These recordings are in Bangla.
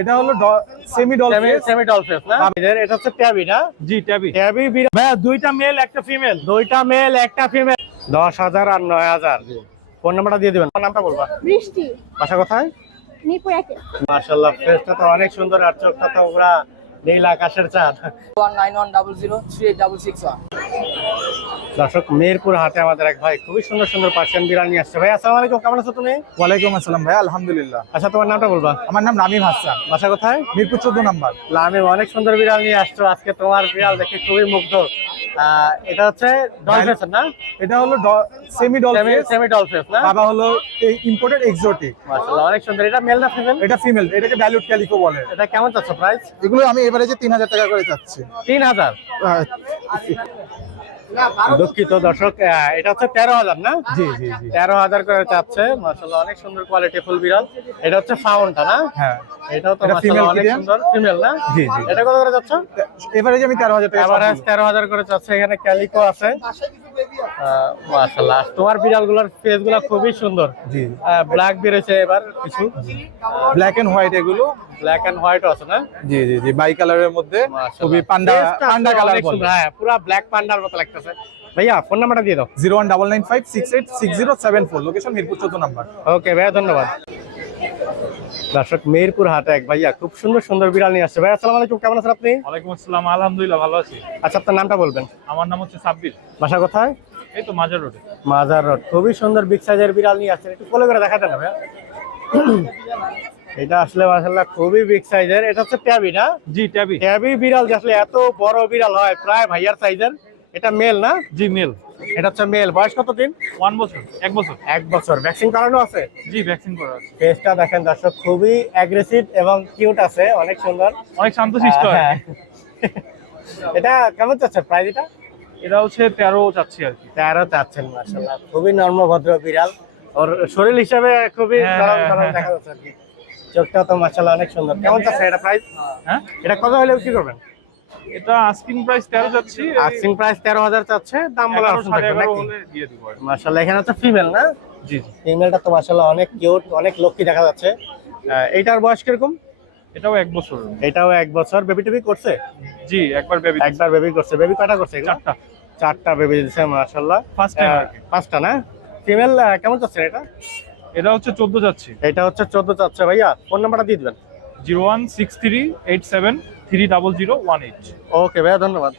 এটা হলো সেমি ফেস হচ্ছে ফিমেল দুইটা মেল একটা ফিমেল 10000 আর 9000 ফোন নাম্বারটা দিয়ে দিবেন। নামটা বলবা। বৃষ্টি ভাষা কোথায়? মিরপুর একে। মাশাআল্লাহ ফেসটা তো অনেক সুন্দর আর চোখটা তো নীল আকাশের চাঁদ। 1910038661 দর্শক মেহেরপুর হাতে আমাদের এক ভাই খুবই সুন্দর সুন্দর পার্সিয়ান বিড়াল নিয়ে আসছে। ভাই আসসালামু আলাইকুম কেমন আছো তুমি? ওয়ালাইকুম আসসালাম ভাই আলহামদুলিল্লাহ। আচ্ছা তোমার নামটা বলবা? আমার নাম নামিম হাসান। বাসা কোথায়? মিরপুর চোদ্দ নাম্বার। আমি অনেক সুন্দর বিড়াল নিয়ে আসছো। আজকে তোমার বিড়াল দেখে খুবই মুগ্ধ। এটা হচ্ছে ডলফেস না? এটা হলো সেমি ডলফিন সেমি ডলফেস না? বাবা হলো এই ইম্পোর্টেড এক্সোটিক মাশাআল্লাহ অনেক সুন্দর। এটা মেল না ফিমেল এটা ফিমেল এটাকে ডাইলুট ক্যালিকো বলে। এটা কেমন চাচ্ছ প্রাইস এগুলো আমি এবারে যে তিন হাজার টাকা করে চাচ্ছি। তিন হাজার? দুঃখিত দর্শক এটা হচ্ছে তেরো হাজার না? জি জি জি। তেরো হাজার করে চাচ্ছে। মাসাল অনেক সুন্দর কোয়ালিটি ফুল বিড়াল। এটা হচ্ছে ফাউনটা না? হ্যাঁ। এটাও তো অনেক সুন্দর। ফিমেল না? জি, জি। এটা কত করে যাচ্ছে এবারে যে আমি তেরো হাজার টাকা এভারেজ চাচ্ছি। তেরো হাজার করে চাচ্ছে। এখানে ক্যালিকো আছে। মাশাল্লাহ তোমার বিড়ালগুলার ফেসগুলা খুবই সুন্দর। জি। ব্ল্যাক বেরোছে এবার কিছু। ব্ল্যাক এন্ড হোয়াইট এগুলো। ব্ল্যাক এন্ড হোয়াইট আছে না? জি জি জি বাই কালারের মধ্যে খুবই পান্ডা পান্ডা কালার বলে। হ্যাঁ পুরো ব্ল্যাক পান্ডার মতো লাগতেছে। ভাইয়া ফোন নাম্বারটা দিয়ে দাও। Zero one double nine five six eight six zero seven four. Location Mirpur চোদ্দ নাম্বার। ওকে ভাইয়া ধন্যবাদ। দর্শক মেহেরপুর হাটে এক ভাইয়া খুব সুন্দর সুন্দর বিড়াল নিয়ে আসছে। ভাইয়া আসসালামু আলাইকুম। কেমন আছেন আপনি? ওয়ালাইকুম আসসালাম। আলহামদুলিল্লাহ ভালো আছি। আচ্ছা আপনার নামটা বলবেন। আমার নাম হচ্ছে সাব্বির। বাসা কোথায়? এই তো মাজার রোডে। মাজার রোড। খুবই সুন্দর বিগ সাইজের বিড়াল নিয়ে আসছেন। একটু কোলে করে দেখাতে না ভাইয়া এটা আসলে মাসাল্লাহ খুবই বিগ সাইজের এটা হচ্ছে ট্যাবি না? জি ট্যাবি। ট্যাবি বিড়াল আসলে এত বড় বিড়াল হয় প্রায় ভাইয়ার সাইজের এটা মেল না? জি মেল এটা হচ্ছে মেল বয়স কত দিন? ওয়ান বছর এক বছর। এক বছর। ভ্যাকসিন করানো আছে? জি ভ্যাকসিন করা আছে। ফেসটা দেখেন দর্শক খুবই অ্যাগ্রেসিভ এবং কিউট আছে অনেক সুন্দর। অনেক শান্তশিষ্ট আর হ্যাঁ। এটা কেমন চাচ্ছে প্রাইস এটা? এটা হচ্ছে তেরো চাচ্ছি আর কি। তেরো চাচ্ছেন মাসাল্লাহ খুবই নর্ম ভদ্র বিড়াল। ওর শরীর হিসাবে খুবই হ্যাঁ, নরম হ্যাঁ, নরম হ্যাঁ। দেখা যাচ্ছে আর কি। চোখটা তো মাসাল্লাহ অনেক সুন্দর। কেমন চাচ্ছে এটা প্রাইস হ্যাঁ? এটা কত হলে কি করবেন? এটা আস্কিং প্রাইস তেরো চাচ্ছি আক্সিং প্রাইস তেরো হাজার চাচ্ছে দাম এগারো অপশন থাকবে নাকি? দিয়ে দিব আর এখানে হচ্ছে ফিমেল না? জি জি। ফিমেলটা তো মাসাল্লাহ অনেক কিউট অনেক লক্ষ্মী দেখা যাচ্ছে। এইটার বয়স কীরকম? এটাও এক বছর। এটাও এক বছর বেবি টেবি করছে? জি একবার বেবি একবার বেবি করছে। বেবি কয়টা করছে? চারটা। চারটা বেবি দিচ্ছে মাশাআল্লাহ। কি। পাঁচটা না? ফিমেল কেমন চাচ্ছেন এটা? এটা হচ্ছে চোদ্দ যাচ্ছি। এটা হচ্ছে চোদ্দ চাচ্ছে ভাইয়া ফোন নাম্বারটা দিয়ে দিবেন। Zero one six three eight seven three double zero one eight. Okay ভাইয়া ধন্যবাদ।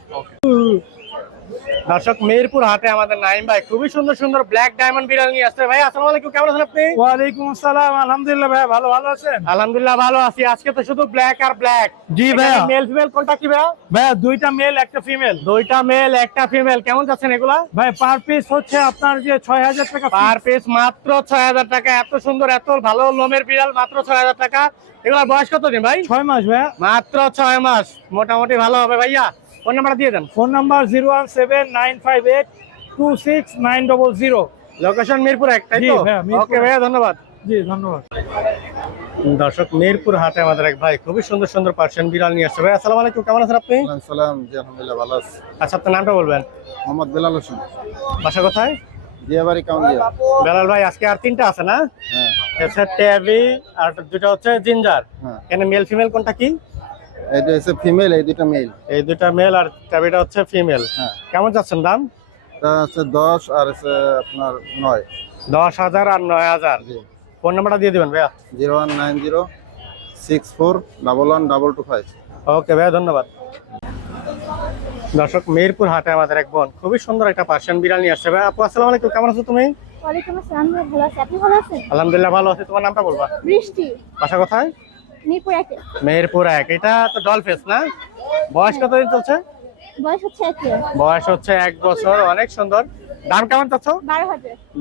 দর্শক মেহেরপুর হাটে আমাদের নাইম ভাই খুবই সুন্দর সুন্দর ব্ল্যাক ডায়মন্ড বিড়াল নিয়ে আসছে। ভাই আসসালামু আলাইকুম কেমন আছেন আপনি? ওয়ালাইকুম আসসালাম আলহামদুলিল্লাহ ভাই ভালো ভালো আছেন? আলহামদুলিল্লাহ ভালো আছি। আজকে তো শুধু ব্ল্যাক আর ব্ল্যাক জি ভাইয়া। মেল ফিমেল কোনটা কি ভাইয়া? ভাইয়া দুইটা মেল একটা ফিমেল দুইটা মেল একটা ফিমেল কেমন যাচ্ছেন এগুলা? ভাই পার পিস হচ্ছে আপনার যে ছয় হাজার টাকা পার পিস মাত্র ছয় হাজার টাকা। এত সুন্দর এত ভালো লোমের বিড়াল মাত্র ছয় হাজার টাকা। এগুলা বয়স কত দিন ভাই? ছয় মাস ভাইয়া। মাত্র ছয় মাস। মোটামুটি ভালো হবে ভাইয়া। ফোন নাম্বারটা দিয়ে দেন। Phone number zero one seven nine five eight two six nine double zero. Location Mirpur এক তাই তো? ভাইয়া, ওকে ভাইয়া ধন্যবাদ। জি ধন্যবাদ। দর্শক মিরপুর হাটে আমাদের এক ভাই খুবই সুন্দর সুন্দর পার্সিয়ান বিড়াল নিয়ে আসছে। ভাই আসসালামু আলাইকুম কেমন আছেন আপনি? সালাম জি আলহামদুলিল্লাহ ভালো আছি। আচ্ছা আপনার নামটা বলবেন? মোহাম্মদ বেলাল হোসেন। বাসা কোথায়? দিয়াবাড়ি কাউন্দিয়া। বেলাল ভাই আজকে আর তিনটা আছে না? হ্যাঁ। ট্যাবি আর দুটা হচ্ছে জিঞ্জার। হ্যাঁ। এখানে মেল ফিমেল কোনটা কি? এইটা হচ্ছে ফিমেল এই দুটা মেল এই দুটা মেল আর ট্যাবিটা হচ্ছে ফিমেল হ্যাঁ। কেমন যাচ্ছেন দাম? এটা হচ্ছে দশ আর হচ্ছে আপনার নয়। দশ হাজার আর নয় হাজার। জি। ফোন নাম্বারটা দিয়ে দিবেন ভাইয়া। Zero one nine zero six four double one double two five. Okay ভাইয়া ধন্যবাদ। দর্শক মিরপুর হাটে আমাদের এক বোন। খুবই সুন্দর একটা পার্সিয়ান বিড়াল নিয়ে আসছে ভাই আপু আসসালামু আলাইকুম। কেমন আছো তুমি? ওয়ালাইকুম আসসালাম ভালো আছি। আপনি ভালো আছেন? আলহামদুলিল্লাহ ভালো আছি। তোমার নামটা বলবা? বৃষ্টি বাসা কোথায়? মিরপুর একে। মেহেরপুর এক। এটা তো ডলফেস না? বয়স কতদিন চলছে? বয়স হচ্ছে একে বয়স হচ্ছে এক বছর অনেক সুন্দর। দাম কেমন চাচ্ছ? বারো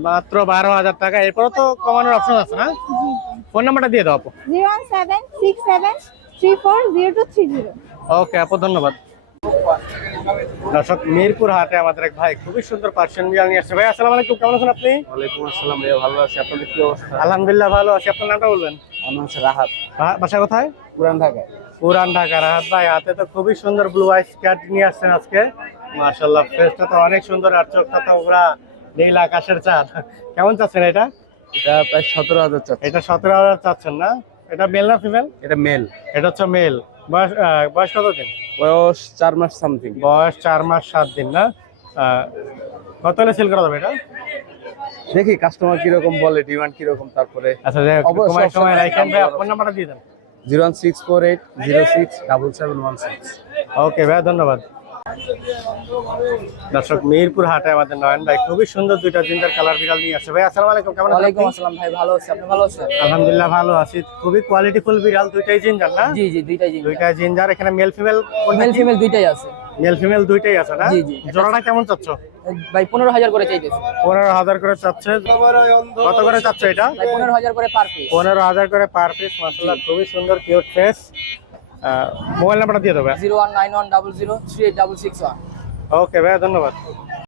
মাত্র বারো হাজার টাকা। এরপরও তো কমানোর অপশন আছে না? ফোন নাম্বারটা দিয়ে দাও আপু। Zero one seven six seven three four zero two three zero. Okay আপু ধন্যবাদ। দর্শক মিরপুর হাটে আমাদের এক ভাই খুবই সুন্দর পার্সিয়ান বিড়াল নিয়ে আসছে। ভাই আসসালামু আলাইকুম। কেমন আছেন আপনি? ওয়ালাইকুম আসসালাম ভাইয়া ভালো আছি। আপনাদের কি অবস্থা? আলহামদুলিল্লাহ ভালো আছি। আপনার নামটা বলবেন? আমার হচ্ছে রাহাত। বাসা কোথায়? পুরান ঢাকা। পুরান ঢাকা। রাহাত ভাই হাতে তো খুবই সুন্দর ব্লু আইস ক্যাট নিয়ে আসছেন আজকে। মাশাল্লাহ ফেসটা তো অনেক সুন্দর আর চোখটা তো পুরা নীল আকাশের চাঁদ। কেমন চাচ্ছেন এটা? এটা প্রায় সতেরো হাজার চাচ্ছে। এটা সতেরো হাজার চাচ্ছেন না? এটা মেল না ফিমেল এটা মেল এটা হচ্ছে মেল বয়স বয়স কত দিন? বয়স চার মাস সামথিং বয়স চার মাস সাত দিন না? আহ, কত হলে সেল করা যাবে এটা? দেখি কাস্টমার কীরকম বলে ডিমান্ড কীরকম তারপরে আচ্ছা যাই সময় সময় অবশ্যই। ভাই ফোন নাম্বারটা দিয়ে দেন। Zero one six four eight zero six double seven one six. Okay ভাই ধন্যবাদ। দর্শক মিরপুর হাটে আমাদের নয়ন ভাই খুবই সুন্দর দুইটা জিঞ্জার কালার বিড়াল নিয়ে আসছে। ভাই আসসালামু আলাইকুম কেমন আছেন ওয়ালাইকুম? আসসালাম ভাই ভালো আছি। আপনি ভালো আছেন? আলহামদুলিল্লাহ ভালো আছি। খুবই কোয়ালিটিফুল বিড়াল দুইটাই জিঞ্জার না? জি জি দুইটাই জি দুইটা জিঞ্জার এখানে মেল ফিমেল মেল ফিমেল দুইটাই আছে। মেল ফিমেল দুইটাই আছে না? জি, জি। জোড়াটা কেমন চাচ্ছ? ভাই পনেরো হাজার করে চাইতেছে। পনেরো হাজার করে চাচ্ছে। কত করে চাচ্ছে এটা? পনেরো হাজার করে পার পিস পনেরো হাজার করে পার পিস মাসাল্লাহ খুবই সুন্দর কিউট ফেস মোবাইল নাম্বারটা দিয়ে দেবে zero one nine one double zero three eight double six one. Okay ভাই ধন্যবাদ।